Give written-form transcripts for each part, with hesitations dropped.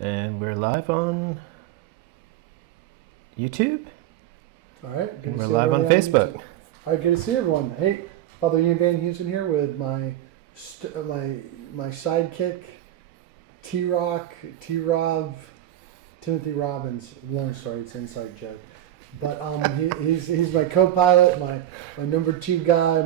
And we're live on YouTube. All right. And we're live on Facebook. All right, good to see everyone. Hey, Father Ian Van Houston here with my sidekick, T-Rock, T-Rob, Timothy Robbins. Long story, it's an inside joke. But he's my co-pilot, my number 2 guy.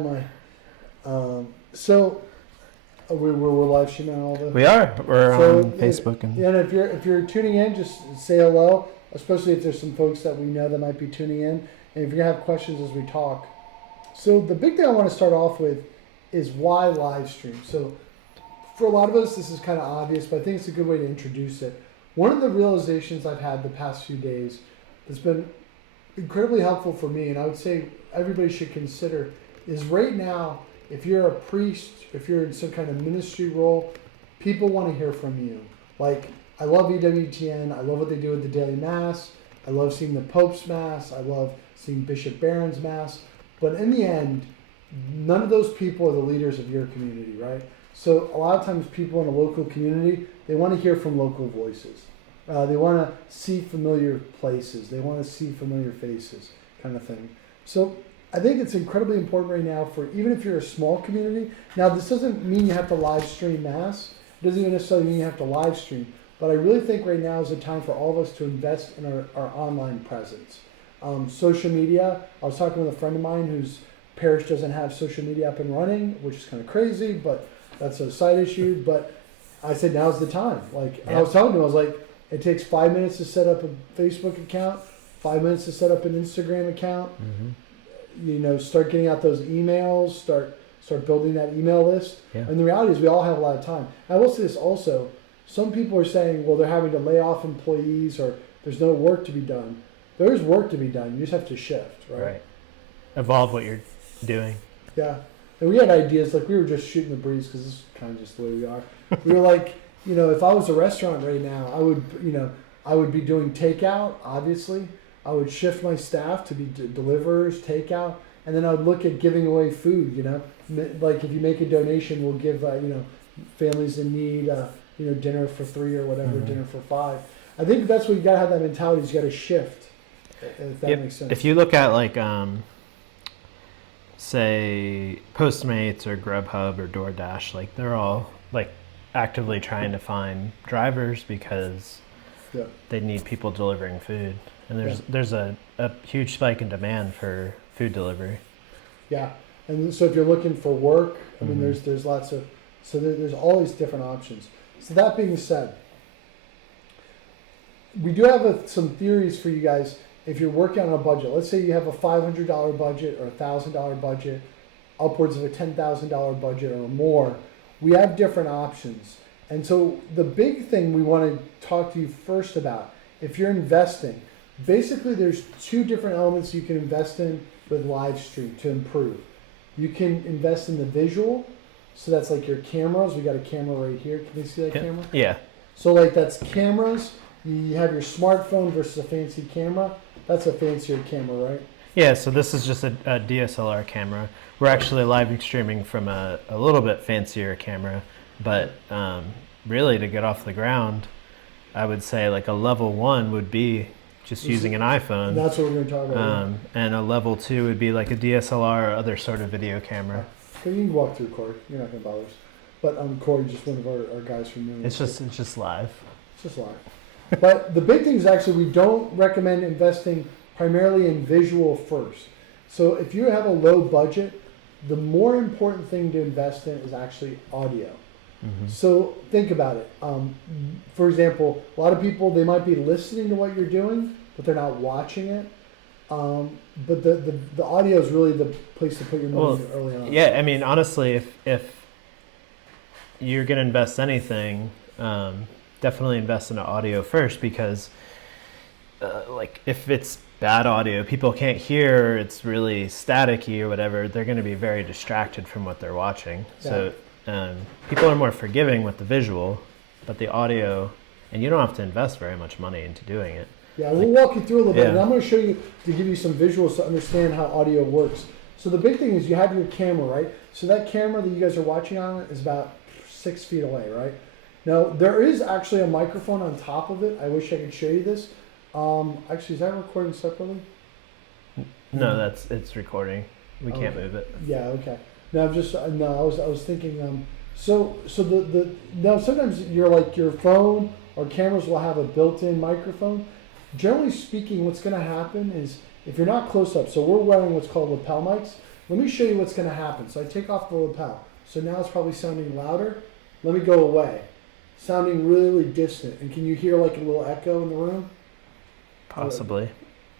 We're live streaming all this. We are. We're on Facebook and if you're tuning in, just say hello. Especially if there's some folks that we know that might be tuning in, and if you're gonna have questions as we talk. So the big thing I want to start off with is why live stream. So for a lot of us, this is kind of obvious, but I think it's a good way to introduce it. One of the realizations I've had the past few days that's been incredibly helpful for me, and I would say everybody should consider, is right now, if you're a priest, if you're in some kind of ministry role, people want to hear from you. Like, I love EWTN. I love what they do with the daily mass. I love seeing the Pope's mass. I love seeing Bishop Barron's mass. But in the end, none of those people are the leaders of your community, right? So a lot of times people in a local community, they want to hear from local voices. They want to see familiar places. They want to see familiar faces, kind of thing. So I think it's incredibly important right now for, even if you're a small community. Now, this doesn't mean you have to live stream mass. It doesn't even necessarily mean you have to live stream. But I really think right now is the time for all of us to invest in our online presence. Social media, I was talking with a friend of mine whose parish doesn't have social media up and running, which is kind of crazy, but that's a side issue. But I said, now's the time. I was telling him, I was like, it takes 5 minutes to set up a Facebook account, 5 minutes to set up an Instagram account. Mm-hmm. Start getting out those emails, start building that email list. Yeah. And the reality is we all have a lot of time. I will say this also. Some people are saying, well, they're having to lay off employees or there's no work to be done. There is work to be done. You just have to shift, right? Right. Evolve what you're doing. Yeah. And we had ideas, like we were just shooting the breeze because this is kind of just the way we are. We were like, if I was a restaurant right now, I would be doing takeout, obviously. I would shift my staff to be deliverers, takeout, and then I would look at giving away food, Like if you make a donation, we'll give, families in need, dinner for 3 or whatever, mm-hmm. dinner for 5. I think that's what you gotta have, that mentality is you gotta shift, if that makes sense. If you look at say Postmates or Grubhub or DoorDash, they're all actively trying to find drivers because they need people delivering food. And there's a huge spike in demand for food delivery. Yeah, and so if you're looking for work, I mean, mm-hmm. there's lots of, so there's all these different options. So that being said, we do have some theories for you guys if you're working on a budget. Let's say you have a $500 budget or a $1,000 budget, upwards of a $10,000 budget or more. We have different options. And so the big thing we want to talk to you first about, if you're investing, basically there's 2 different elements you can invest in with live stream to improve. You can invest in the visual. So that's like your cameras. We got a camera right here. Can you see that camera? Yeah. So that's cameras. You have your smartphone versus a fancy camera. That's a fancier camera, right? Yeah, so this is just a DSLR camera. We're actually live streaming from a little bit fancier camera, but really to get off the ground, I would say a level 1 would be just using an iPhone. And that's what we're going to talk about. And a level 2 would be like a DSLR or other sort of video camera. You can walk through, Corey. You're not going to bother us. But Corey, just one of our guys from New York. It's just live. It's just live. But the big thing is actually we don't recommend investing primarily in visual first. So if you have a low budget, the more important thing to invest in is actually audio. Mm-hmm. So think about it. For example, a lot of people, they might be listening to what you're doing, but they're not watching it. But the audio is really the place to put your money early on. Yeah, I mean, honestly, if you're going to invest anything, definitely invest in audio first because, if it's bad audio, people can't hear, it's really staticky or whatever, they're going to be very distracted from what they're watching. Yeah. So people are more forgiving with the visual, but the audio, and you don't have to invest very much money into doing it. Yeah, we'll walk you through a little bit, and I'm going to show you to give you some visuals to understand how audio works. So the big thing is you have your camera, right? So that camera that you guys are watching on is about 6 feet away, right? Now, there is actually a microphone on top of it. I wish I could show you this. Actually, is that recording separately? No, it's recording. We can't move it. Yeah, okay. No, I was thinking, so the now sometimes your phone or cameras will have a built-in microphone. Generally speaking, what's going to happen is if you're not close up, so we're wearing what's called lapel mics. Let me show you what's going to happen. So I take off the lapel. So now it's probably sounding louder. Let me go away. Sounding really distant. And can you hear like a little echo in the room? Possibly.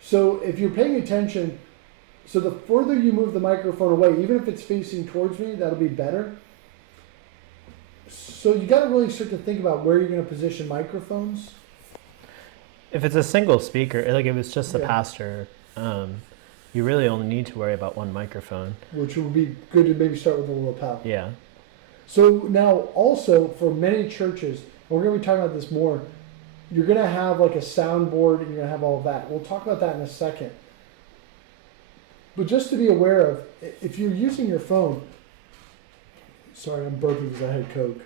So if you're paying attention, so the further you move the microphone away, even if it's facing towards me, that'll be better. So you got to really start to think about where you're going to position microphones. If it's a single speaker, like if it's just a pastor, you really only need to worry about one microphone. Which would be good to maybe start with a lapel. Yeah. So now also for many churches, and we're going to be talking about this more, you're going to have like a soundboard and you're going to have all of that. We'll talk about that in a second. But just to be aware of, if you're using your phone, sorry, I'm burping because I had Coke.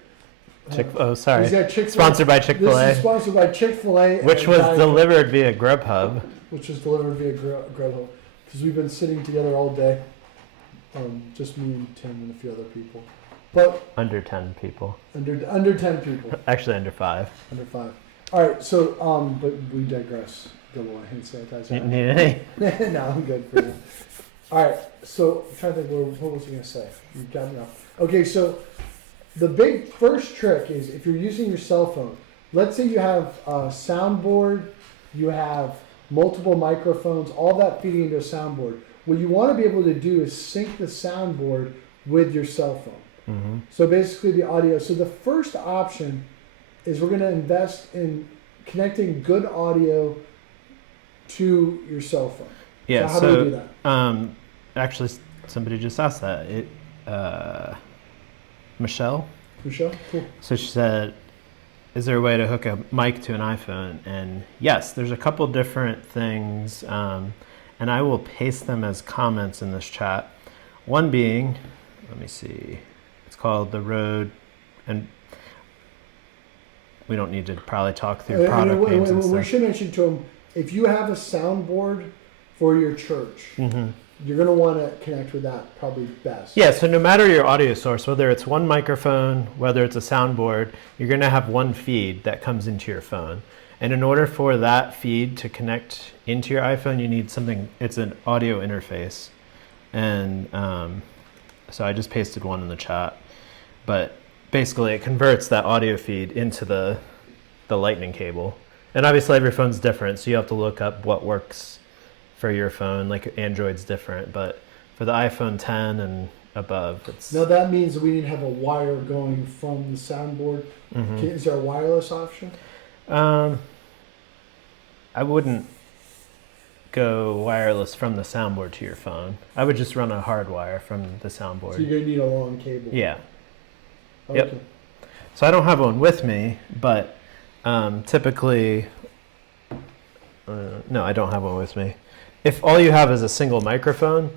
Sorry. He's got Chick-fil-A. Sponsored by Chick-fil-A. This is sponsored by Chick-fil-A. Which was delivered via Grubhub. Which was delivered via Grubhub. Because we've been sitting together all day. Just me and Tim and a few other people. But under 10 people. Under 10 people. Actually, under 5. Under 5. All right, so, but we digress. Got a little hand sanitizer. Need any? No, I'm good for you. All right, so I'm trying to think, what was I going to say? You got me off. Okay, so the big first trick is if you're using your cell phone, let's say you have a soundboard, you have multiple microphones, all that feeding into a soundboard. What you want to be able to do is sync the soundboard with your cell phone. Mm-hmm. So basically the audio. So the first option is we're going to invest in connecting good audio to your cell phone. Yeah. So how do we do that? Actually, somebody just asked that. Michelle. Cool. So she said, "Is there a way to hook a mic to an iPhone?" And yes, there's a couple different things, and I will paste them as comments in this chat. One being, let me see, it's called the Rode, and we don't need to probably talk through product names and stuff. We should mention to them, if you have a soundboard for your church, you're going to want to connect with that probably best. Yeah, so no matter your audio source, whether it's one microphone, whether it's a soundboard, you're going to have one feed that comes into your phone. And in order for that feed to connect into your iPhone, you need something, it's an audio interface. And so I just pasted one in the chat. But basically it converts that audio feed into the lightning cable. And obviously every phone's different, so you have to look up what works for your phone. Like Android's different, but for the iPhone 10 and above, it's... Now that means that we need to have a wire going from the soundboard. Is there a wireless option? I wouldn't go wireless from the soundboard to your phone. I would just run a hard wire from the soundboard. So you're going to need a long cable. Yeah. Okay. Yep. So I don't have one with me, but typically... no, I don't have one with me. If all you have is a single microphone,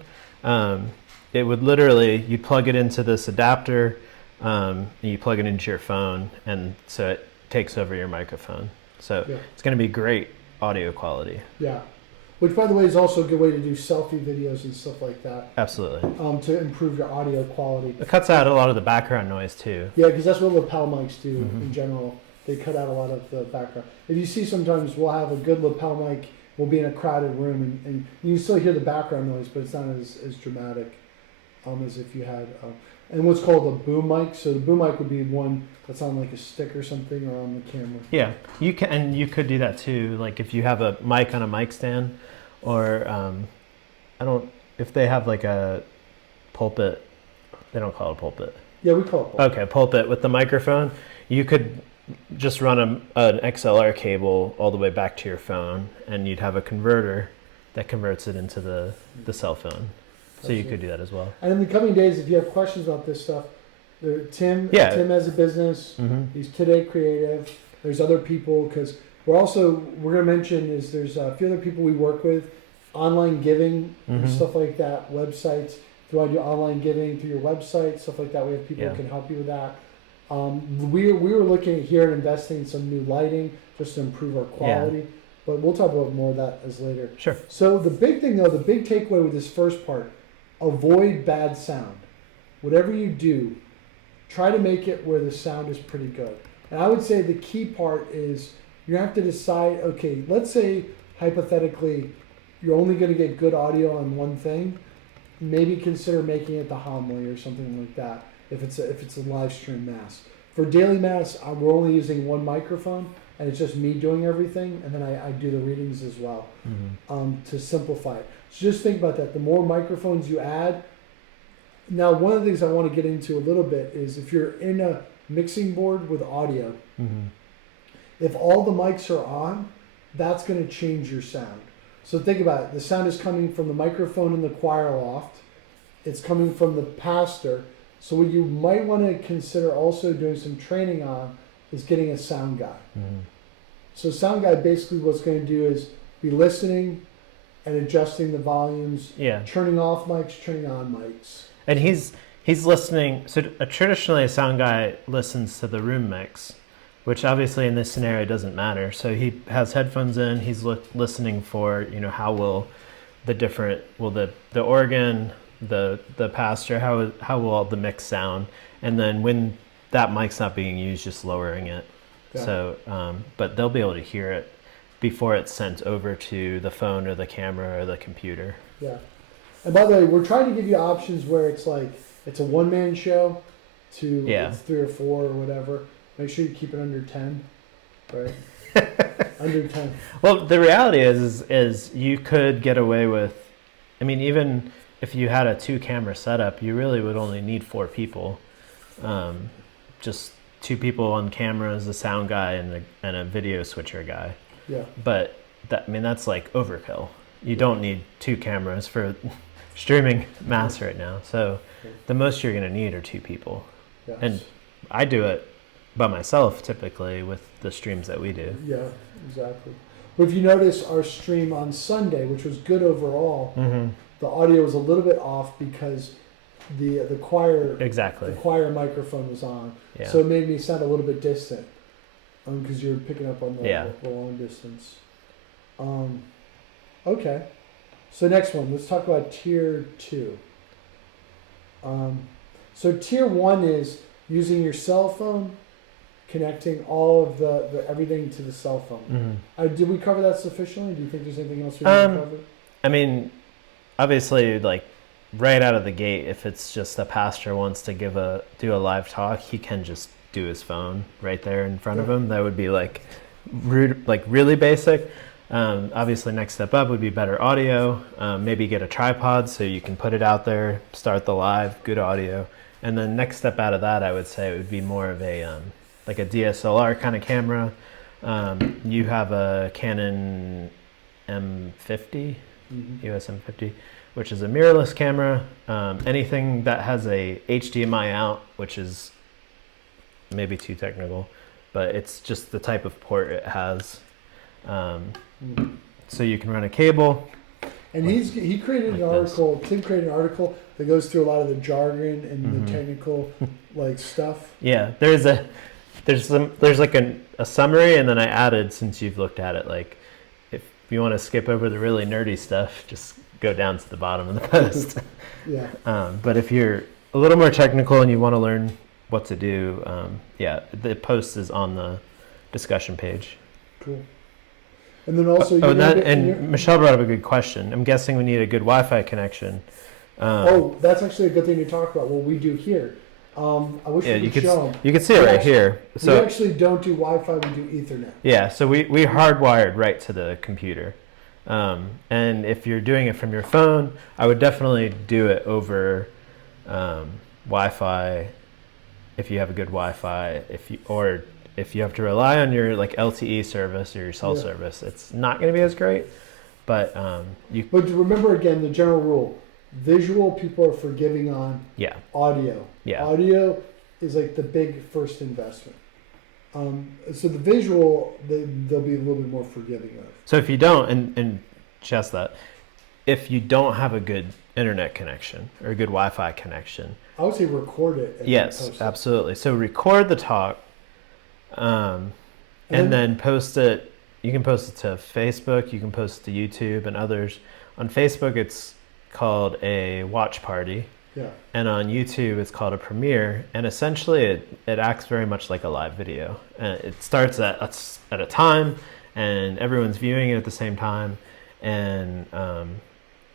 it would literally, you plug it into this adapter, and you plug it into your phone, and so it takes over your microphone. So it's going to be great audio quality. Yeah. Which, by the way, is also a good way to do selfie videos and stuff like that. Absolutely. To improve your audio quality. It cuts out a lot of the background noise, too. Yeah, because that's what lapel mics do in general. They cut out a lot of the background. If you see sometimes we'll have a good lapel mic, we'll be in a crowded room, and you can still hear the background noise, but it's not as dramatic as if you had... and what's called a boom mic. So the boom mic would be one that's on like a stick or something, or on the camera. Yeah, you can, and you could do that too. Like if you have a mic on a mic stand, or if they have like a pulpit, they don't call it a pulpit. Yeah, we call it pulpit. Okay, pulpit with the microphone. You could just run an XLR cable all the way back to your phone, and you'd have a converter that converts it into the cell phone. So you could do that as well. And in the coming days, if you have questions about this stuff, Tim has a business. He's Today Creative. There's other people, because we're going to mention is there's a few other people we work with, online giving and stuff like that, websites. If you want to do online giving through your website, stuff like that, we have people who can help you with that. We were looking at here and investing in some new lighting just to improve our quality. But we'll talk about more of that as later. Sure. So the big thing though, the big takeaway with this first part, avoid bad sound. Whatever you do, try to make it where the sound is pretty good. And I would say the key part is you have to decide, okay, let's say hypothetically you're only going to get good audio on one thing. Maybe consider making it the homily or something like that if it's a live stream mass. For daily mass, we're only using one microphone and it's just me doing everything, and then I do the readings as well to simplify it. So just think about that. The more microphones you add. Now, one of the things I want to get into a little bit is if you're in a mixing board with audio, if all the mics are on, that's going to change your sound. So think about it. The sound is coming from the microphone in the choir loft. It's coming from the pastor. So what you might want to consider also doing some training on is getting a sound guy. So sound guy basically what's going to do is be listening and adjusting the volumes, turning off mics, turning on mics. And he's listening. So traditionally, a sound guy listens to the room mix, which obviously in this scenario doesn't matter. So he has headphones in. He's listening for how will the organ, the pastor, how will all the mix sound, and then when that mic's not being used, just lowering it. Yeah. So, but they'll be able to hear it before it's sent over to the phone or the camera or the computer. Yeah. And by the way, we're trying to give you options where it's like it's a one-man show to it's 3 or 4 or whatever. Make sure you keep it under 10, right? Under 10. Well, the reality is you could get away with, even if you had a 2-camera setup, you really would only need 4 people. Just 2 people on cameras, a sound guy and a video switcher guy. Yeah. But that's like overkill. You don't need 2 cameras for streaming mass right now. So the most you're going to need are 2 people. Yes. And I do it by myself typically with the streams that we do. Yeah, exactly. But if you notice our stream on Sunday, which was good overall, the audio was a little bit off because the choir the choir microphone was on. Yeah. So it made me sound a little bit distant because you're picking up on the long distance. Okay. So next one, let's talk about tier 2. So tier 1 is using your cell phone, connecting all of the everything to the cell phone. Did we cover that sufficiently? Do you think there's anything else we need to cover? Obviously, like right out of the gate, if it's just a pastor wants to do a live talk, he can just do his phone right there in front of him. That would be like really basic. Obviously, next step up would be better audio. Maybe get a tripod so you can put it out there, start the live, good audio. And then next step out of that, I would say it would be more of a like a DSLR kind of camera. You have a Canon M50, US M50, which is a mirrorless camera. Anything that has a HDMI out, which is maybe too technical, but it's just the type of port it has. So you can run a cable. And he created an article. Tim created an article that goes through a lot of the jargon and the technical stuff. Yeah, there's like a summary, and then I added, since you've looked at it, like if you want to skip over the really nerdy stuff, just go down to the bottom of the post. Yeah. But if you're a little more technical and you want to learn what to do, the post is on the discussion page. Cool. And then also, Michelle brought up a good question. I'm guessing we need a good Wi-Fi connection. That's actually a good thing to talk about. What we do here. I wish we could show them. You can see it right here. So we actually don't do Wi-Fi. We do Ethernet. Yeah. So we hardwired right to the computer. And if you're doing it from your phone, I would definitely do it over Wi-Fi if you have a good Wi-Fi. If you have to rely on your like LTE service or your cell service, it's not going to be as great. But But remember again the general rule: visual people are forgiving on. Yeah. Audio. Yeah. Audio is like the big first investment. So the visual they'll be a little bit more forgiving of. So if you don't, and just that, if you don't have a good internet connection or a good Wi-Fi connection, I would say record it. And yes, post it. absolutely. So record the talk, and then post it. You can post it to Facebook. You can post it to YouTube and others. On Facebook, it's called a watch party. Yeah. And on YouTube, it's called a premiere. And essentially, it acts very much like a live video. And it starts at a time, and everyone's viewing it at the same time. And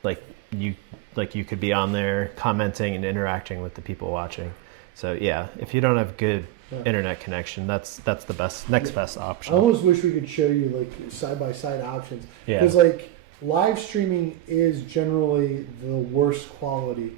like you could be on there commenting and interacting with the people watching. So yeah, if you don't have good internet connection, that's the next best option. I almost wish we could show you like side by side options. Yeah. Because like live streaming is generally the worst quality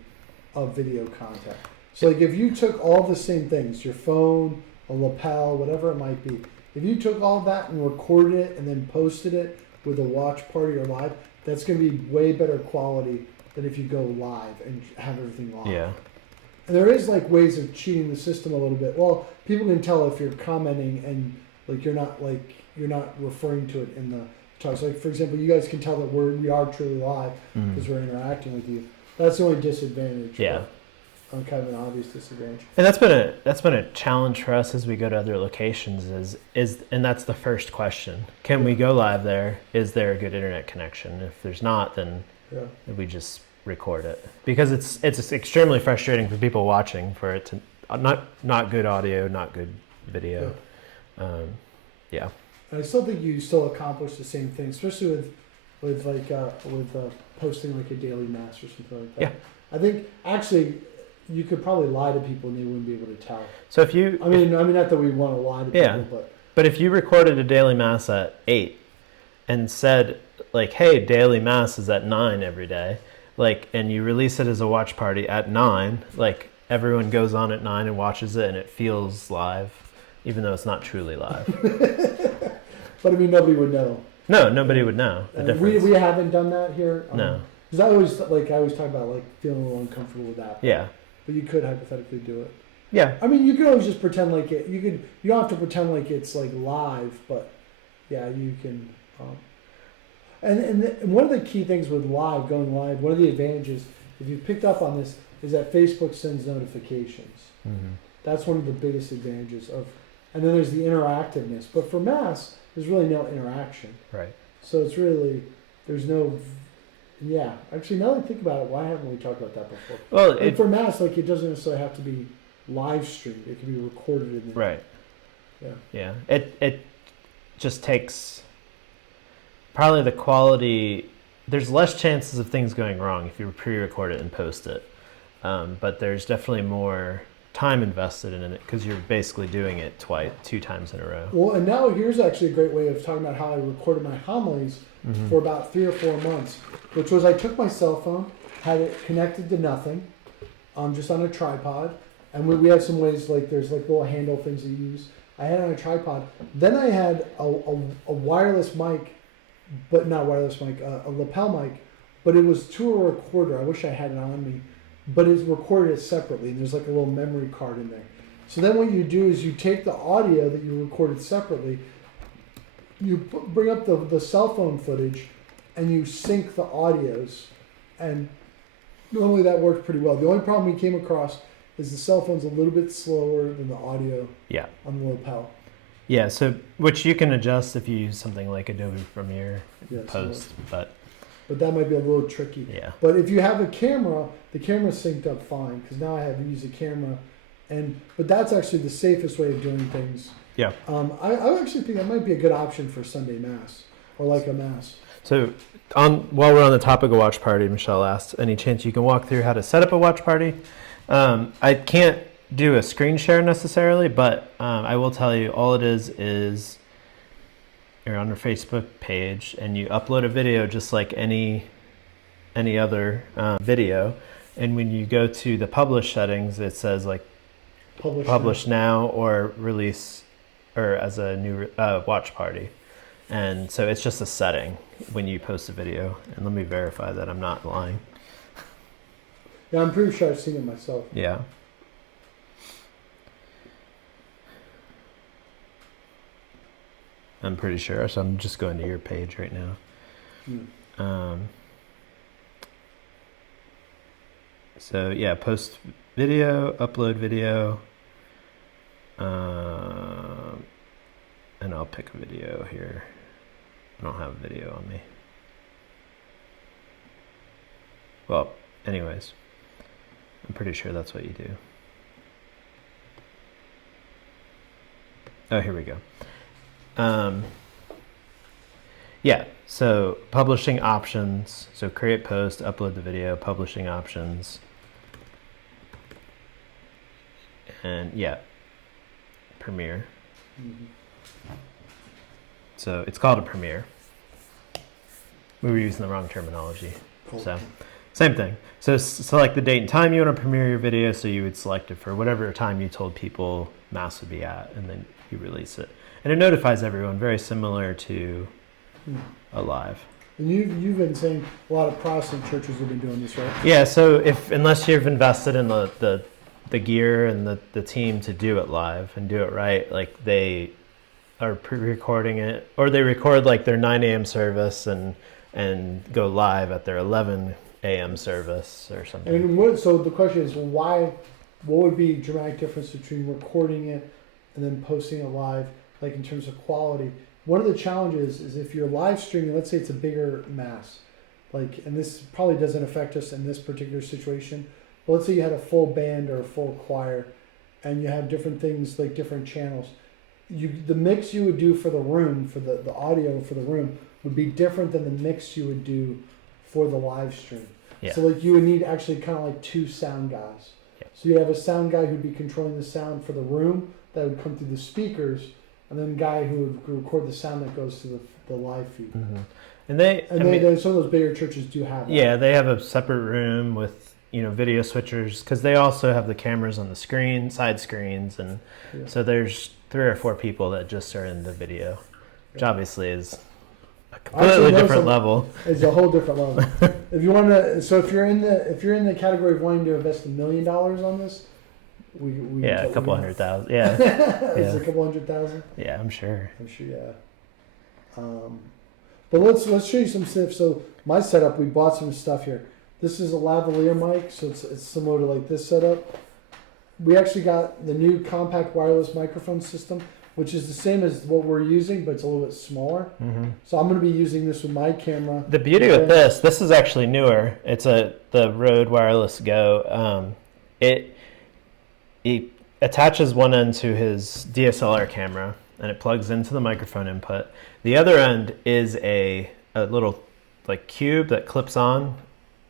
of video content. So like if you took all the same things, your phone, a lapel, whatever it might be, if you took all that and recorded it and then posted it with a watch party or live, that's going to be way better quality than if you go live and have everything live. Yeah. And there is like ways of cheating the system a little bit. Well, people can tell if you're commenting and like you're not referring to it in the talk. So like for example, you guys can tell that we are truly live because we're interacting with you. That's the only disadvantage. Yeah. Kind of an obvious disadvantage. And that's been a challenge for us as we go to other locations and that's the first question. Can we go live there? Is there a good internet connection? If there's not, then we just record it. Because it's extremely frustrating for people watching for it to not good audio, not good video. Yeah. And I still think you still accomplish the same thing, especially with posting like a daily mass or something like that. Yeah. I think actually you could probably lie to people and they wouldn't be able to tell. So if you, I mean, not that we want to lie to people, but if you recorded a daily mass at 8 and said like, hey, daily mass is at 9 every day, like, and you release it as a watch party at 9, like everyone goes on at 9 and watches it and it feels live, even though it's not truly live. But I mean, nobody would know. No, nobody would know the difference. We haven't done that here. No. Because I always talk about like feeling a little uncomfortable with that. Yeah. But you could hypothetically do it. Yeah. I mean, you could always just pretend like it. You don't have to pretend like it's like live, but yeah, you can. And one of the key things with going live, one of the advantages, if you've picked up on this, is that Facebook sends notifications. Mm-hmm. That's one of the biggest advantages of. And then there's the interactiveness. But for mass, there's really no interaction. Right. So it's really there's no. Yeah, actually, now that I think about it, why haven't we talked about that before? Well, for mass, like it doesn't necessarily have to be live streamed; it can be recorded in there. Right. Yeah. Yeah. It just takes probably the quality. There's less chances of things going wrong if you pre-record it and post it, but there's definitely more time invested in it because you're basically doing it 2 times in a row. Well, and now here's actually a great way of talking about how I recorded my homilies for about 3 or 4 months, which was I took my cell phone, had it connected to nothing, just on a tripod, and we had some ways like there's like little handle things that you use. I had it on a tripod. Then I had a wireless mic, but not wireless mic, a lapel mic, but it was to a recorder. I wish I had it on me. But it's recorded separately, and there's like a little memory card in there. So then what you do is you take the audio that you recorded separately, you bring up the cell phone footage, and you sync the audios. And normally that works pretty well. The only problem we came across is the cell phone's a little bit slower than the audio on the lapel. Yeah, so which you can adjust if you use something like Adobe Premiere Post, but that might be a little tricky. Yeah. But if you have a camera, the camera's synced up fine because now I have to use a camera, but that's actually the safest way of doing things. Yeah. I actually think that might be a good option for Sunday Mass or like a Mass. So while we're on the topic of watch party, Michelle asked, any chance you can walk through how to set up a watch party? I can't do a screen share necessarily, but I will tell you all it is you're on your Facebook page and you upload a video just like any other video, and when you go to the publish settings, it says like publish now or release or as a new watch party, and so it's just a setting when you post a video. And let me verify that I'm not lying. Yeah, I'm pretty sure I've seen it myself. Yeah. I'm pretty sure, so I'm just going to your page right now. So yeah, post video, upload video, and I'll pick a video here. I don't have a video on me. Well, anyways, I'm pretty sure that's what you do. Oh, here we go. Yeah, so publishing options. So create post, upload the video, publishing options. And yeah, premiere. Mm-hmm. So it's called a premiere. We were using the wrong terminology. Cool. So same thing. So select the date and time you want to premiere your video. So you would select it for whatever time you told people mass would be at, and then you release it. And it notifies everyone, very similar to a live. And you've been saying a lot of Protestant churches have been doing this, right? Yeah, so unless you've invested in the gear and the team to do it live and do it right, like they are pre-recording it, or they record like their 9 a.m. service and go live at their 11 a.m. service or something. And so the question is, what would be a dramatic difference between recording it and then posting it live, like in terms of quality? One of the challenges is if you're live streaming, let's say it's a bigger mass, like, and this probably doesn't affect us in this particular situation, but let's say you had a full band or a full choir and you have different things, like different channels. The mix you would do for the room, for the audio for the room, would be different than the mix you would do for the live stream. Yeah. So like you would need actually kind of like 2 sound guys. Yeah. So you have a sound guy who'd be controlling the sound for the room that would come through the speakers, and then a guy who would record the sound that goes to the live feed. Mm-hmm. And some of those bigger churches do have that. Yeah, they have a separate room with video switchers, because they also have the cameras on the screen, side screens, and so there's 3 or 4 people that just are in the video, which obviously is a completely different level. It's a whole different level. If you want to, so if you're in the category of wanting to invest $1 million on this, we a couple $100,000. Yeah, it's a couple $100,000. Yeah, I'm sure. Yeah. But let's show you some stuff. So my setup, we bought some stuff here. This is a lavalier mic, so it's similar to like this setup. We actually got the new compact wireless microphone system, which is the same as what we're using, but it's a little bit smaller. Mm-hmm. So I'm going to be using this with my camera. The beauty with this is actually newer. It's the Rode Wireless Go. It attaches one end to his DSLR camera, and it plugs into the microphone input. The other end is a little like cube that clips on,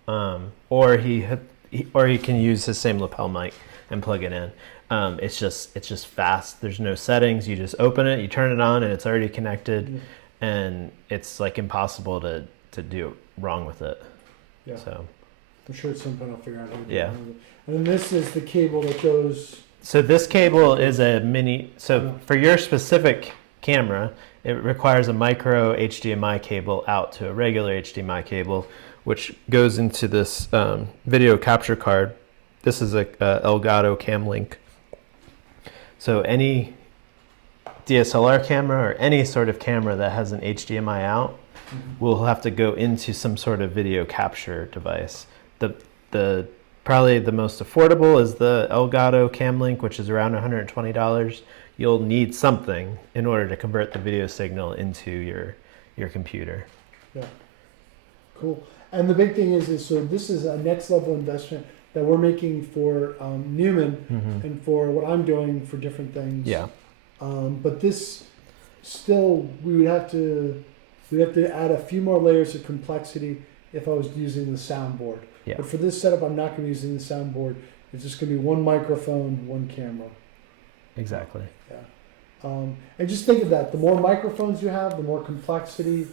or he can use his same lapel mic and plug it in. It's just fast. There's no settings. You just open it, you turn it on, and it's already connected, and it's like impossible to do wrong with it. Yeah. So I'm sure at some point I'll figure out how to do yeah. it. And then this is the cable that goes. So this cable is a mini. So for your specific camera, it requires a micro HDMI cable out to a regular HDMI cable, which goes into this video capture card. This is a Elgato Cam Link. So any DSLR camera or any sort of camera that has an HDMI out will have to go into some sort of video capture device. The probably the most affordable is the Elgato Cam Link, which is around $120. You'll need something in order to convert the video signal into your computer. Yeah. Cool. And the big thing is so this is a next level investment that we're making for Newman and for what I'm doing for different things. Yeah. But this still, we would have to add a few more layers of complexity if I was using the soundboard. Yeah. But for this setup, I'm not going to be using the soundboard. It's just going to be one microphone, one camera. Exactly. Yeah. And just think of that. The more microphones you have, the more complexity,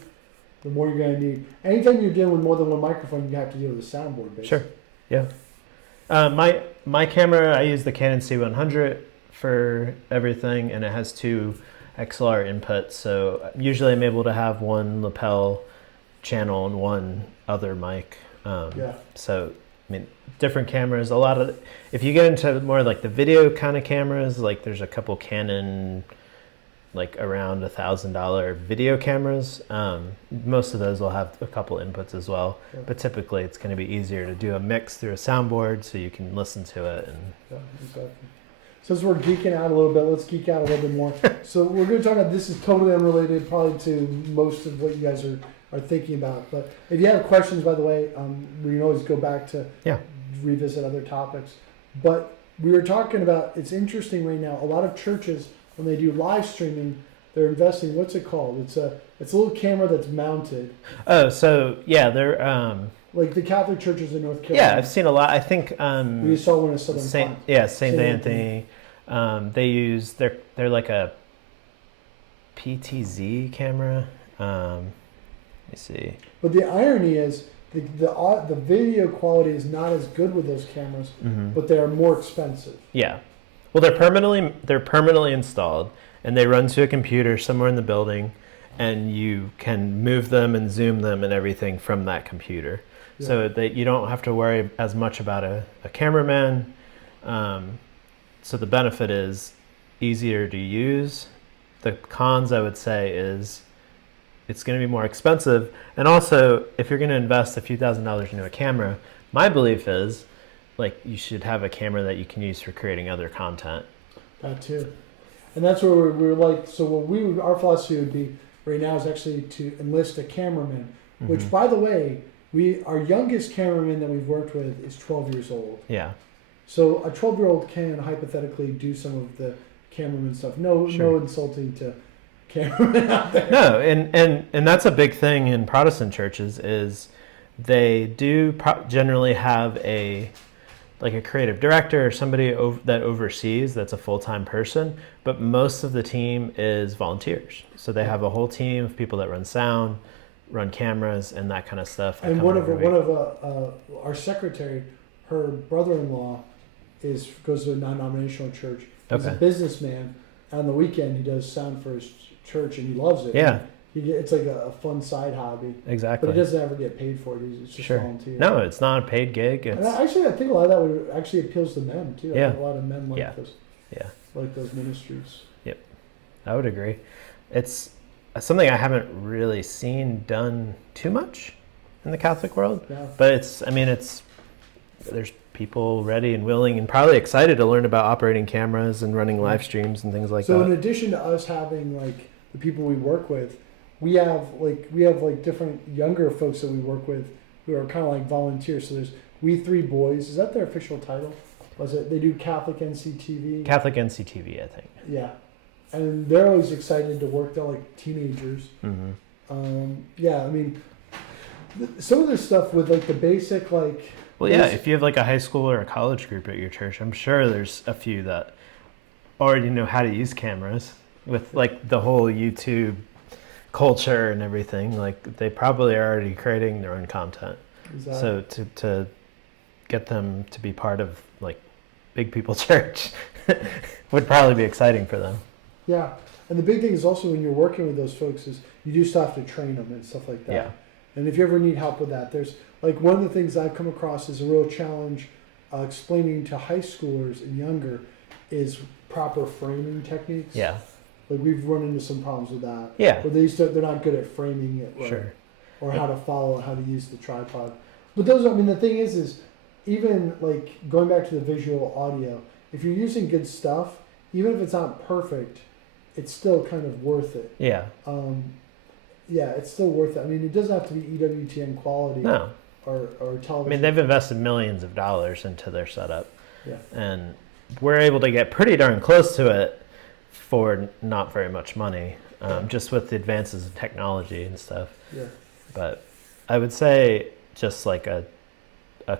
the more you're going to need. Anytime you're dealing with more than one microphone, you have to deal with a soundboard, basically. Sure. Yeah. My camera, I use the Canon C100 for everything, and it has 2 XLR inputs. So usually I'm able to have one lapel channel and one other mic. So I mean, different cameras. If you get into more like the video kind of cameras, like there's a couple Canon like around $1,000 video cameras. Most of those will have a couple inputs as well, but typically it's going to be easier to do a mix through a soundboard so you can listen to it. And exactly. Since we're geeking out a little bit, let's geek out a little bit more. So we're going to talk about, this is totally unrelated probably to most of what you guys are thinking about. But if you have questions, by the way, we can always go back to revisit other topics. But we were talking about, it's interesting right now, a lot of churches, when they do live streaming, they're investing, what's it called? It's a little camera that's mounted. Oh, so yeah, they're... like the Catholic churches in North Carolina. Yeah, I've seen a lot. I think... we saw one in Southern St. Anthony. They use, they're like a PTZ camera. Let me see. But the irony is, the video quality is not as good with those cameras, but they are more expensive. Yeah. Well, they're permanently installed, and they run to a computer somewhere in the building, and you can move them and zoom them and everything from that computer. Yeah. So that you don't have to worry as much about a cameraman. So the benefit is easier to use. The cons, I would say, is it's going to be more expensive. And also, if you're going to invest a few $1,000s into a camera, my belief is, like, you should have a camera that you can use for creating other content. That too. And that's where we're like, so what our philosophy would be right now is actually to enlist a cameraman, which, by the way, our youngest cameraman that we've worked with is 12 years old. Yeah. So a 12-year-old can hypothetically do some of the cameraman stuff. No insulting to cameramen out there. No, and that's a big thing in Protestant churches is they do generally have a creative director or somebody that oversees, that's a full-time person, but most of the team is volunteers. So they have a whole team of people that run sound, run cameras, and that kind of stuff. And one of our secretary, her brother-in-law goes to a non-denominational church. He's a businessman. On the weekend, he does sound for his church, and he loves it. Yeah. It's like a fun side hobby. Exactly. But he doesn't ever get paid for it. It's just volunteer. No, it's not a paid gig. And actually, I think a lot of that would actually appeals to men, too. Yeah. I think a lot of men like those ministries. Yep. I would agree. It's something I haven't really seen done too much in the Catholic world. Yeah. But there's people ready and willing and probably excited to learn about operating cameras and running live streams and things like that. So in addition to us having like the people we work with, we have different younger folks that we work with who are kind of like volunteers. So there's We Three Boys. Is that their official title? Was it? They do Catholic NCTV. Catholic NCTV, I think. Yeah, and they're always excited to work. They're like teenagers. Yeah, I mean, some of this stuff with like the basic like. Well, yeah, if you have like a high school or a college group at your church, I'm sure there's a few that already know how to use cameras with like the whole YouTube culture and everything. Like they probably are already creating their own content. Exactly. So to get them to be part of like Big People Church would probably be exciting for them. Yeah, and the big thing is also when you're working with those folks is you do still have to train them and stuff like that. Yeah. And if you ever need help with that, there's like one of the things I've come across is a real challenge explaining to high schoolers and younger is proper framing techniques. Yeah. Like we've run into some problems with that. Yeah. But they're not good at framing it. Right? Sure. Or how to follow, how to use the tripod. But the thing is even like going back to the visual audio, if you're using good stuff, even if it's not perfect, it's still kind of worth it. Yeah. Yeah, it's still worth it. I mean, it doesn't have to be EWTN quality. No. Or television. I mean, they've invested millions of dollars into their setup. Yeah. And we're able to get pretty darn close to it for not very much money, just with the advances in technology and stuff. Yeah. But I would say just like a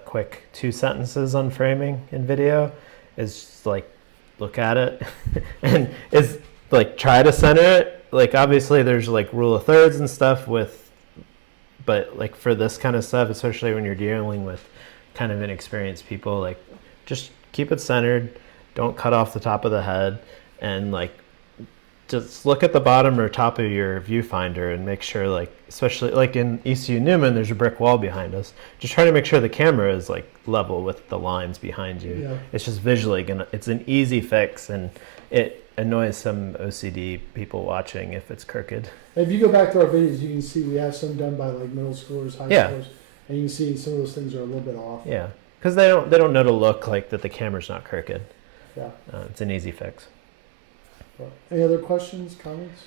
quick 2 sentences on framing in video is just like look at it and is like try to center it. Like obviously there's like rule of thirds and stuff but like for this kind of stuff, especially when you're dealing with kind of inexperienced people, like just keep it centered, don't cut off the top of the head, and like just look at the bottom or top of your viewfinder and make sure, like especially like in ECU Newman, there's a brick wall behind us. Just try to make sure the camera is like level with the lines behind you. Yeah. It's just visually it's an easy fix, and it annoys some OCD people watching if it's crooked. If you go back to our videos, you can see we have some done by like middle schoolers, high Yeah. schoolers, and you can see some of those things are a little bit off. Yeah, because they don't know to look like that the camera's not crooked. Yeah. It's an easy fix. Any other questions, comments?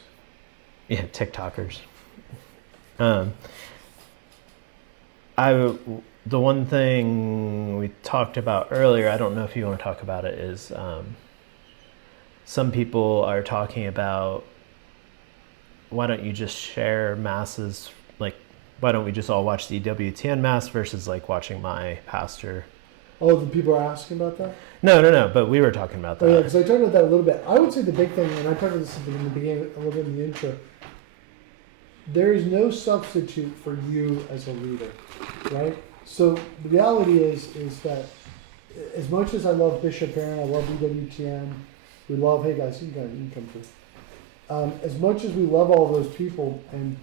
Yeah, TikTokers. The one thing we talked about earlier, I don't know if you want to talk about it, is some people are talking about, why don't you just share masses, like why don't we just all watch the EWTN mass versus like watching my pastor? Oh, the people are asking about that? No, but we were talking about that. Oh yeah, because I talked about that a little bit. I would say the big thing, and I talked about this in the beginning, a little bit in the intro, there is no substitute for you as a leader, right? So the reality is that as much as I love Bishop Aaron, I love EWTN, we love, hey guys, you can come through. As much as we love all those people, and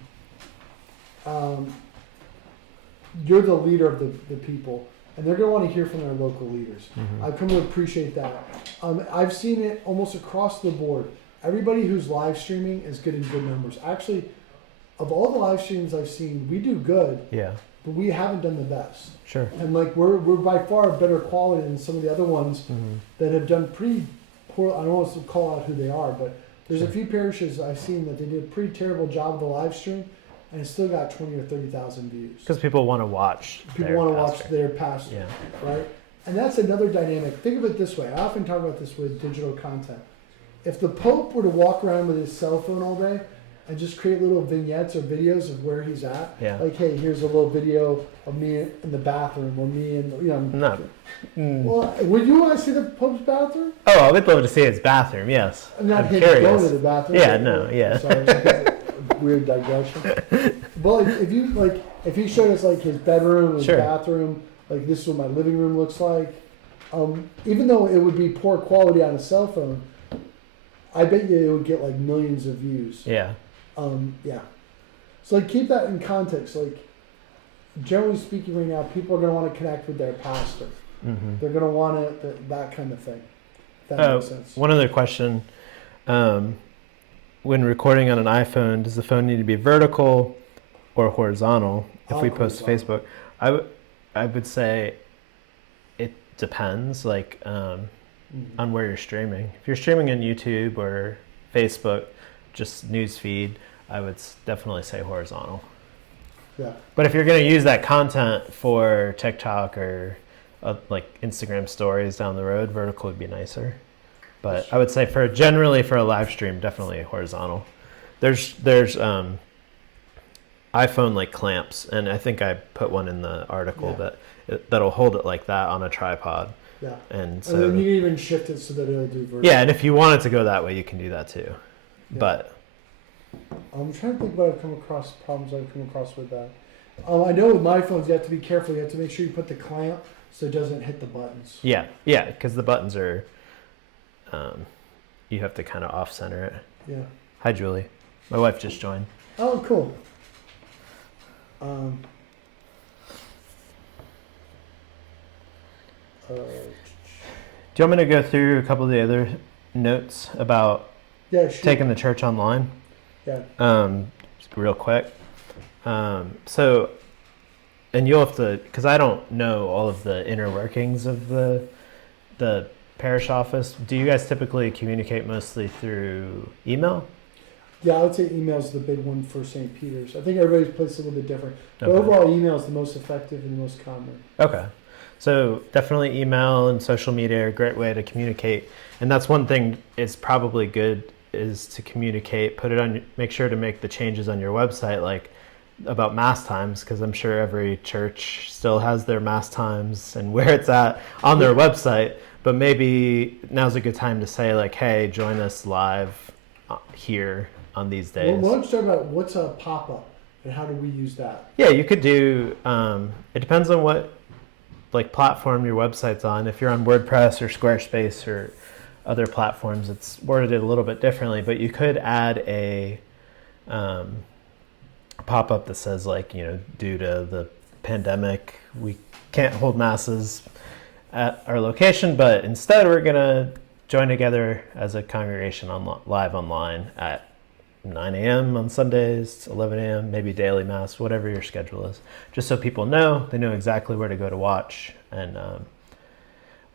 you're the leader of the people, and they're going to want to hear from their local leaders. Mm-hmm. I've come to appreciate that. I've seen it almost across the board. Everybody who's live streaming is getting good numbers. Actually, of all the live streams I've seen, we do good, Yeah, but we haven't done the best. sure. And like we're by far better quality than some of the other ones Mm-hmm. that have done pretty poor. I don't want to call out who they are, but there's Sure. a few parishes I've seen that they did a pretty terrible job of the live stream, and it still got 20 or 30,000 views. Because people want to watch. People want to watch their pastor, Yeah. right? And that's another dynamic. Think of it this way. I often talk about this with digital content. If the Pope were to walk around with his cell phone all day and just create little vignettes or videos of where he's at, Yeah. like, hey, here's a little video of me in the bathroom, or me in, No. Well, would you want to see the Pope's bathroom? Oh, I would love to see his bathroom. Yes. I'm not I'm him curious. going to the bathroom. Yeah, no, yeah. Sorry, weird digression. But like, if he showed us like his bedroom, his Sure. bathroom, like this is what my living room looks like. Even though it would be poor quality on a cell phone, I bet you it would get like millions of views. Yeah. Yeah. So like keep that in context. Like generally speaking, right now, people are going to want to connect with their pastor. Mm-hmm. They're going to want it that kind of thing. If that makes sense. One other question. When recording on an iPhone, does the phone need to be vertical or horizontal if we post to Facebook? I would say it depends, like on where you're streaming. If you're streaming on YouTube or Facebook, just news feed, I would definitely say horizontal. Yeah. But if you're going to use that content for TikTok or like Instagram stories down the road, vertical would be nicer. But I would say generally for a live stream, definitely horizontal. There's iPhone like clamps, and I think I put one in the article that'll hold it like that on a tripod. Yeah. And so then you can even shift it so that it'll do vertical. yeah, and if you want it to go that way, you can do that too. Yeah. But I'm trying to think what I've come across, problems I've come across with that. I know with my phones, you have to be careful. You have to make sure you put the clamp so it doesn't hit the buttons. yeah, because the buttons are, you have to kind of off center it. Yeah. Hi, Julie. My wife just joined. Oh, cool. Do you want me to go through a couple of the other notes about Yeah, sure. taking the church online? Yeah. Just real quick. So, and you'll have to, because I don't know all of the inner workings of the parish office. Do you guys typically communicate mostly through email? Yeah, I would say email is the big one for St. Peter's. I think everybody's place is a little bit different. But Okay. overall, email is the most effective and the most common. Okay. So definitely email and social media are a great way to communicate. And that's one thing is probably good is to communicate, put it on, make sure to make the changes on your website, like about mass times, because I'm sure every church still has their mass times and where it's at on their website. But maybe now's a good time to say like, hey, join us live here on these days. Well, why don't you talk about what's a pop-up and how do we use that? Yeah, you could do, it depends on what like platform your website's on. If you're on WordPress or Squarespace or other platforms, it's worded a little bit differently, but you could add a pop-up that says like, due to the pandemic, we can't hold masses at our location, but instead we're gonna join together as a congregation live online at 9 a.m. on Sundays, 11 a.m., maybe daily mass, whatever your schedule is, just so people know, they know exactly where to go to watch. And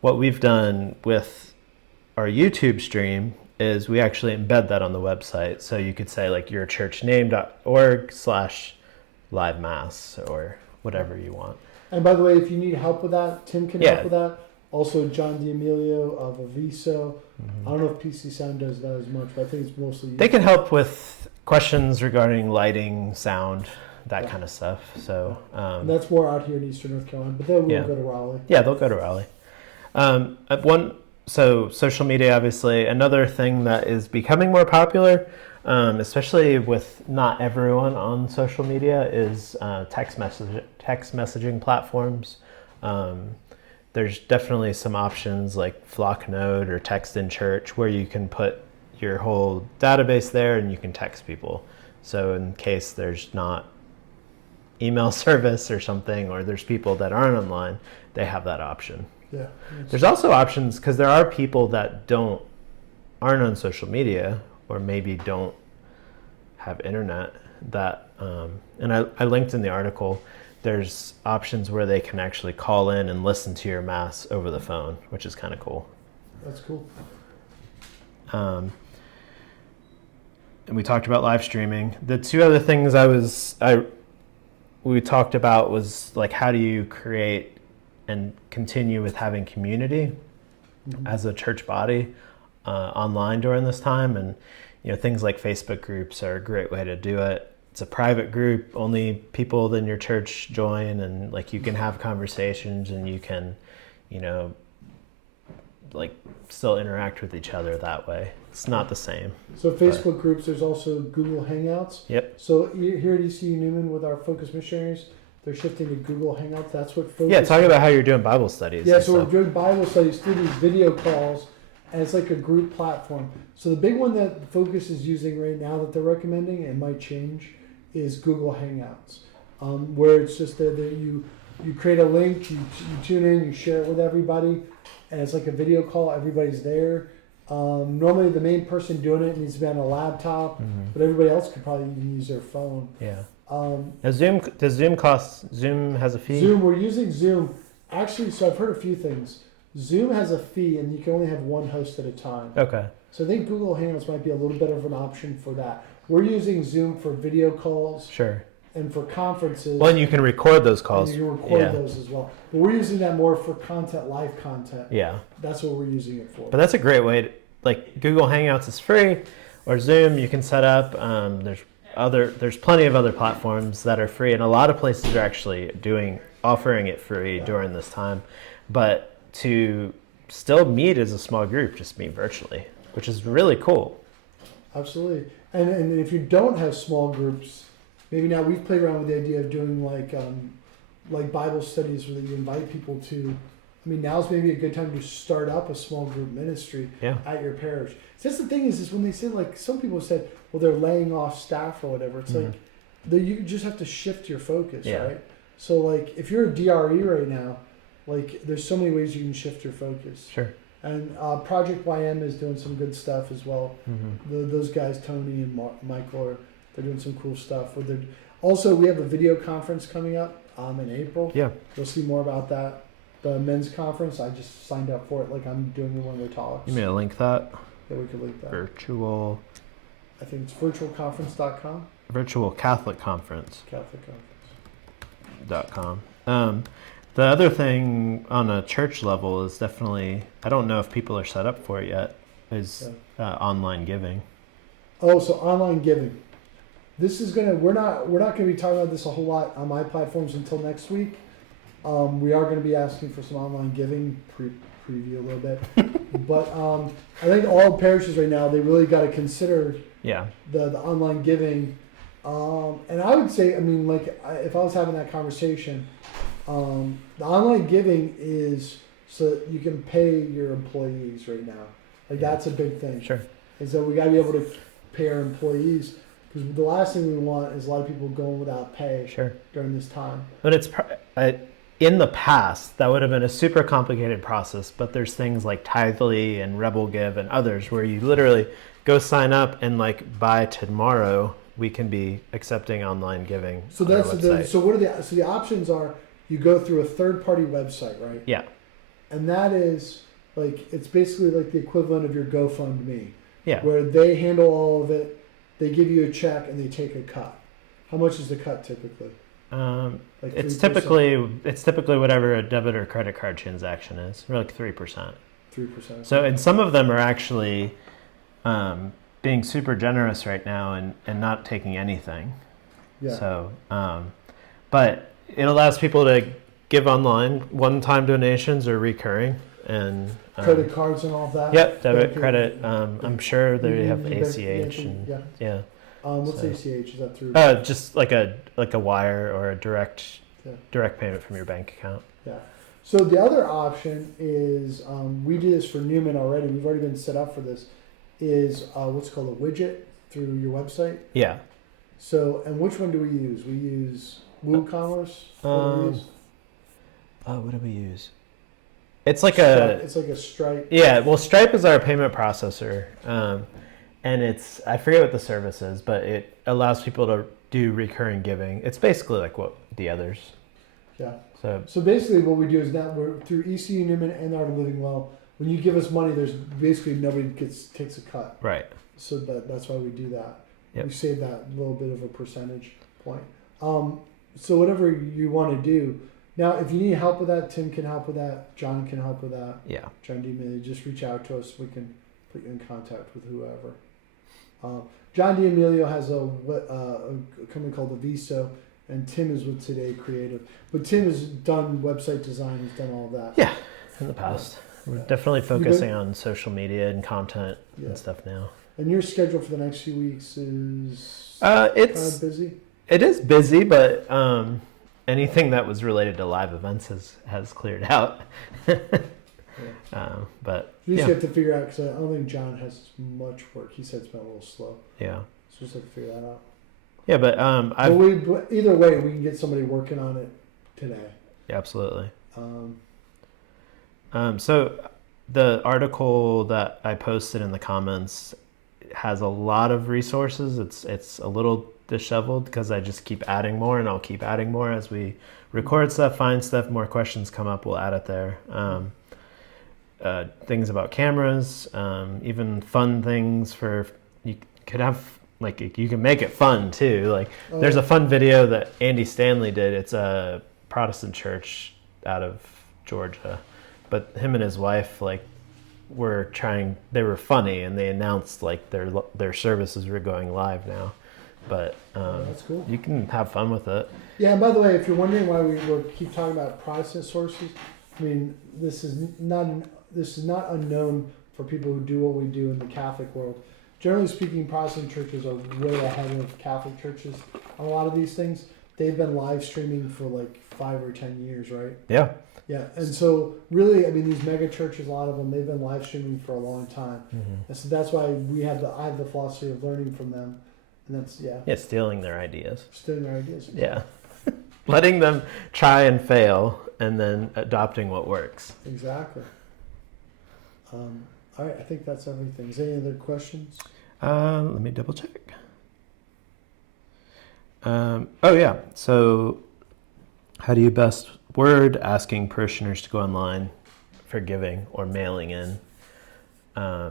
what we've done with our YouTube stream is we actually embed that on the website. So you could say like yourchurchname.org/live mass or whatever you want. And by the way, if you need help with that, Tim can help with that. Also, John D'Amelio of Aviso. I don't know if PC Sound does that as much, but I think it's mostly you. They can help with questions regarding lighting, sound, that kind of stuff. So and that's more out here in Eastern North Carolina, but they will go to Raleigh. Yeah, they'll go to Raleigh. So social media, obviously, another thing that is becoming more popular, especially with not everyone on social media, is text messaging platforms. There's definitely some options like Flocknote or Text in Church where you can put your whole database there and you can text people. So in case there's not email service or something, or there's people that aren't online, they have that option. Yeah. There's also options because there are people that aren't on social media or maybe don't have internet that, and I linked in the article, there's options where they can actually call in and listen to your mass over the phone, which is kind of cool. That's cool. And we talked about live streaming. The two other things we talked about was like, how do you create and continue with having community as a church body online during this time? And things like Facebook groups are a great way to do it. It's a private group, only people in your church join, and like you can have conversations and you can, like still interact with each other that way. It's not the same. So Facebook groups, there's also Google Hangouts. Yep. So here at ECU Newman with our Focus Missionaries, they're shifting to Google Hangouts. That's what Focus. Yeah, talk about how you're doing Bible studies. Yeah, so we're doing Bible studies through these video calls, and it's like a group platform. So the big one that Focus is using right now that they're recommending, and might change, is Google Hangouts, where it's just that you create a link, you tune in, you share it with everybody, and it's like a video call. Everybody's there. Normally, the main person doing it needs to be on a laptop, but everybody else could probably even use their phone. Yeah. Now Zoom has a fee? We're using Zoom. Actually, so I've heard a few things. Zoom has a fee, and you can only have one host at a time. Okay. So I think Google Hangouts might be a little bit of an option for that. We're using Zoom for video calls. Sure. And for conferences. Well, and you can record those calls. And you can record those as well. But we're using that more for content, live content. Yeah. That's what we're using it for. But that's a great way to, like, Google Hangouts is free, or Zoom you can set up. There's plenty of other platforms that are free, and a lot of places are actually offering it free during this time. But to still meet as a small group, just meet virtually, which is really cool. Absolutely. And if you don't have small groups, maybe now we've played around with the idea of doing like Bible studies where you invite people to. I mean, now's maybe a good time to start up a small group ministry at your parish. So that's the thing is when they say, like, some people said, well, they're laying off staff or whatever. It's like you just have to shift your focus, right? So like if you're a DRE right now, like there's so many ways you can shift your focus. Sure. And Project YM is doing some good stuff as well. Those guys, Tony and Michael, they're doing some cool stuff. Also, we have a video conference coming up in April. Yeah. You'll see more about that. The men's conference, I just signed up for it. Like I'm doing one of their talks. You may link that? Yeah, we could link that. Virtual. I think it's virtualconference.com. Virtual Catholic Conference. CatholicConference.com. The other thing on a church level is definitely, I don't know if people are set up for it yet, is online giving. Oh, so online giving. This is we're not gonna be talking about this a whole lot on my platforms until next week. We are gonna be asking for some online giving preview a little bit, but I think all parishes right now, they really got to consider the online giving, and I would say, I mean, like if I was having that conversation. The online giving is so that you can pay your employees right now. Like that's a big thing. Sure. And so we got to be able to pay our employees because the last thing we want is a lot of people going without pay. Sure. During this time. But in the past, that would have been a super complicated process, but there's things like Tithely and Rebel Give and others where you literally go sign up and like by tomorrow we can be accepting online giving. So on our that's website. so what are the options are you go through a third party website, right? Yeah. And that is like it's basically like the equivalent of your GoFundMe. Yeah. Where they handle all of it, they give you a check and they take a cut. How much is the cut typically? Like it's 3%? typically whatever a debit or credit card transaction is, or like 3%. 3%. So, and some of them are actually being super generous right now and not taking anything. Yeah. So, but it allows people to give online, one-time donations or recurring, and Credit cards and all of that. Yep, debit, Okay. credit. I'm sure they have You ACH and yeah. What's So- ACH? Is that through? just like a wire or a direct Yeah. payment from your bank account. Yeah. So the other option is we did this for Newman already. We've already been set up for this. Is what's called a widget through your website. Yeah. So and which one do we use? We use WooCommerce. What do we use? It's like It's like a Stripe. Yeah, well, Stripe is our payment processor, and I forget what the service is, but it allows people to do recurring giving. It's basically like what the others. Yeah. So basically, what we do is now we're through ECU Newman and Art of Living Well. When you give us money, there's basically nobody takes a cut. right. So that's why we do that. Yep. We save that little bit of a percentage point. So whatever you want to do. Now, if you need help with that, Tim can help with that. John can help with that. Yeah. John D'Amelio, just reach out to us. We can put you in contact with whoever. John D'Amelio has a company called the Viso, and Tim is with Today Creative. But Tim has done website design. He's done all that. Yeah, in the past. We're definitely focusing on social media and content and stuff now. And your schedule for the next few weeks is it's kind of busy? It is busy, but anything that was related to live events has cleared out. But You just have to figure out, because I don't think John has much work. He said it's been a little slow. Yeah. So just have to figure that out. Yeah, but But either way, we can get somebody working on it today. Yeah, absolutely. So the article that I posted in the comments has a lot of resources. It's a little disheveled because I just keep adding more, and I'll keep adding more as we record stuff, find stuff, more questions come up, we'll add it there. Things about cameras, even fun things for, you could have, like, you can make it fun too. Like, there's a fun video that Andy Stanley did. It's a Protestant church out of Georgia, but him and his wife, like, they were funny, and they announced like their services were going live now. But that's cool. You can have fun with it. Yeah, and by the way, if you're wondering why we keep talking about Protestant sources, I mean, this is not unknown for people who do what we do in the Catholic world. Generally speaking, Protestant churches are way ahead of Catholic churches on a lot of these things. They've been live streaming for like 5 or 10 years, right? Yeah. Yeah, and so really, I mean, these mega churches, a lot of them, they've been live streaming for a long time, and so that's why I have the philosophy of learning from them, and that's stealing their ideas. stealing their ideas. Yeah, letting them try and fail, and then adopting what works. Exactly. All right, I think that's everything. Is there any other questions? Let me double check. Oh yeah. So, how do you best word asking parishioners to go online for giving or mailing in? How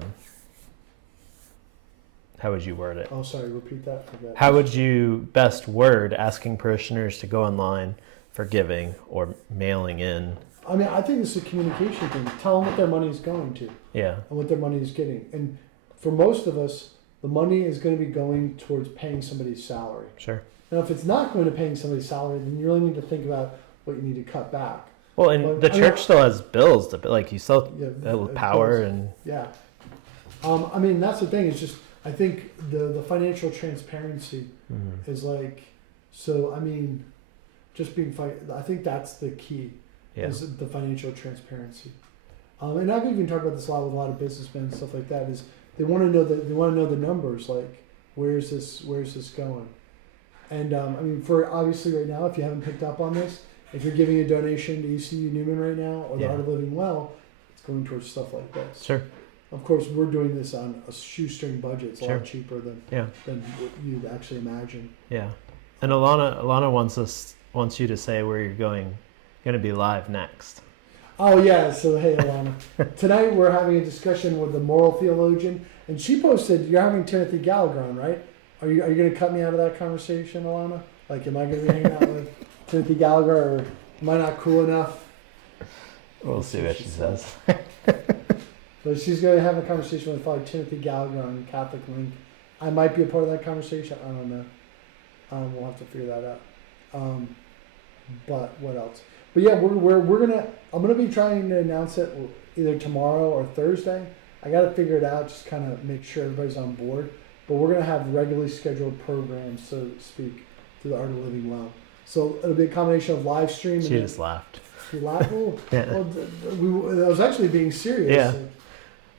would you word it? Oh, sorry. Repeat that. How would you best word asking parishioners to go online for giving or mailing in? I mean, I think it's a communication thing. Tell them what their money is going to. Yeah. And what their money is getting. And for most of us, the money is going to be going towards paying somebody's salary. Sure. Now, if it's not going to paying somebody's salary, then you really need to think about what you need to cut back. Well, and the church still has bills to, like, you still power bills. and. Yeah. I mean, that's the thing. It's just, I think the financial transparency is like, so, I mean, just being, I think that's the key. Yeah. Is the financial transparency. And I've even talked about this a lot with a lot of businessmen and stuff like that. Is they want to know the numbers, like where's this going, and I mean, for obviously right now, if you haven't picked up on this, If you're giving a donation to ECU Newman right now or the Yeah. Art of Living Well, it's going towards stuff like this. Sure. Of course, we're doing this on a shoestring budget. It's a Sure. lot cheaper than Yeah. what you'd actually imagine. Yeah. And Alana wants you to say where you're going to be live next. Oh yeah, so hey Alana. Tonight we're having a discussion with a moral theologian, and she posted you're having Timothy Gallagher on, right? Are you gonna cut me out of that conversation, Alana? Like, am I gonna be hanging out with Timothy Gallagher, or am I not cool enough? We'll see what she says. But she's gonna have a conversation with probably Timothy Gallagher on Catholic Link. I might be a part of that conversation. I don't know. We'll have to figure that out. But what else? But yeah, I'm gonna be trying to announce it either tomorrow or Thursday. I got to figure it out, just kind of make sure everybody's on board. But we're gonna have regularly scheduled programs, so to speak, through the Art of Living Well. So it'll be a combination of live stream. She just laughed. She laughed. Oh, Yeah. I was actually being serious. Yeah. Like,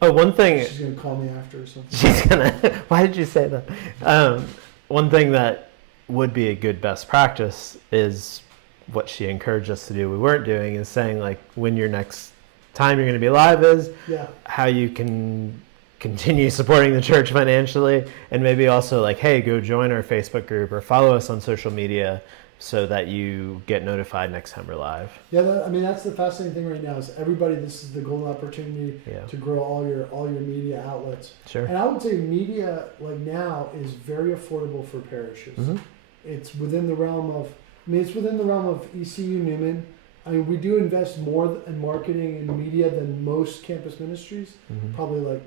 Oh, one thing. she's gonna call me after or something. She's gonna. Why did you say that? One thing that would be a good best practice is what she encouraged us to do. We weren't doing is saying like when your next time you're going to be live is, Yeah. how you can continue supporting the church financially, and maybe also like, hey, go join our Facebook group or follow us on social media so that you get notified next time we're live. Yeah, that's the fascinating thing right now is everybody. This is the golden opportunity Yeah. to grow all your media outlets. Sure. And I would say media like now is very affordable for parishes. Mm-hmm. It's within the realm of. It's within the realm of ECU Newman. I mean, we do invest more in marketing and media than most campus ministries. Mm-hmm. Probably like.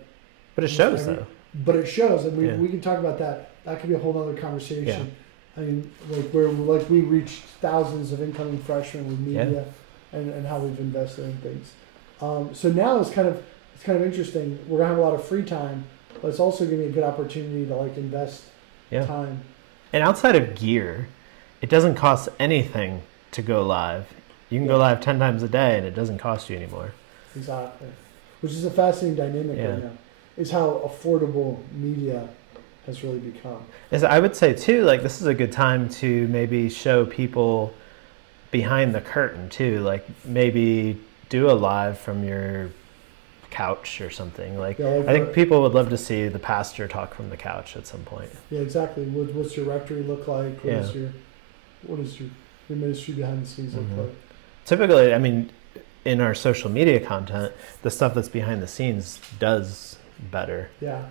But it shows though. But it shows, and Yeah. we can talk about that. That could be a whole other conversation. Yeah. I mean, we reached thousands of incoming freshmen with media, and how we've invested in things. So now it's kind of interesting. We're gonna have a lot of free time, but it's also gonna be a good opportunity to like invest time. And outside of gear, it doesn't cost anything to go live. You can go live 10 times a day and it doesn't cost you anymore. Exactly. Which is a fascinating dynamic right now. Is how affordable media has really become. As I would say too, like this is a good time to maybe show people behind the curtain too. Like maybe do a live from your couch or something. Like I think people would love to see the pastor talk from the couch at some point. Yeah, exactly. What's your rectory look like? What does your ministry behind the scenes look like? Typically, I mean, in our social media content, the stuff that's behind the scenes does better. Yeah.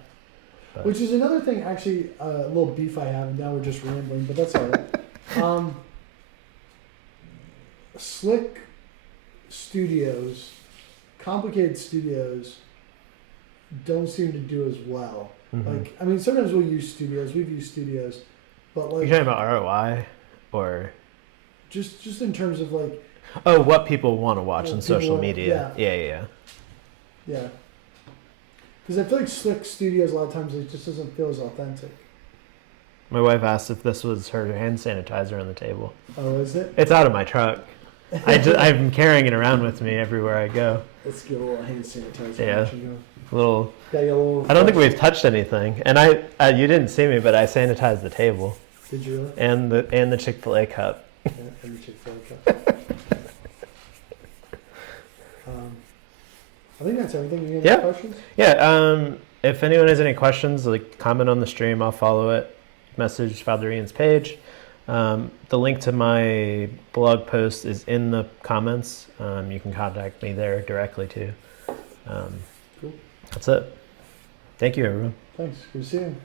But. Which is another thing, actually, a little beef I have, and now we're just rambling, but that's all right. Slick studios, complicated studios, don't seem to do as well. Mm-hmm. Like, I mean, sometimes we'll use studios, we've used studios, but like... You're talking about ROI, or... Just in terms of like... Oh, what people want to watch on social media. Yeah. Because I feel like slick studios, a lot of times, it just doesn't feel as authentic. My wife asked if this was her hand sanitizer on the table. Oh, is it? It's out of my truck. I've been carrying it around with me everywhere I go. Let's get a little hand sanitizer. Yeah. A little. I don't think we've touched anything, and you didn't see me, but I sanitized the table. Did you really? And the Chick-fil-A cup. Yeah, and the Chick-fil-A cup. I think that's everything. You have any questions? Yeah. If anyone has any questions, like comment on the stream, I'll follow it. Message Father Ian's page. The link to my blog post is in the comments. You can contact me there directly too. Cool. That's it. Thank you, everyone. Thanks. Good to see you.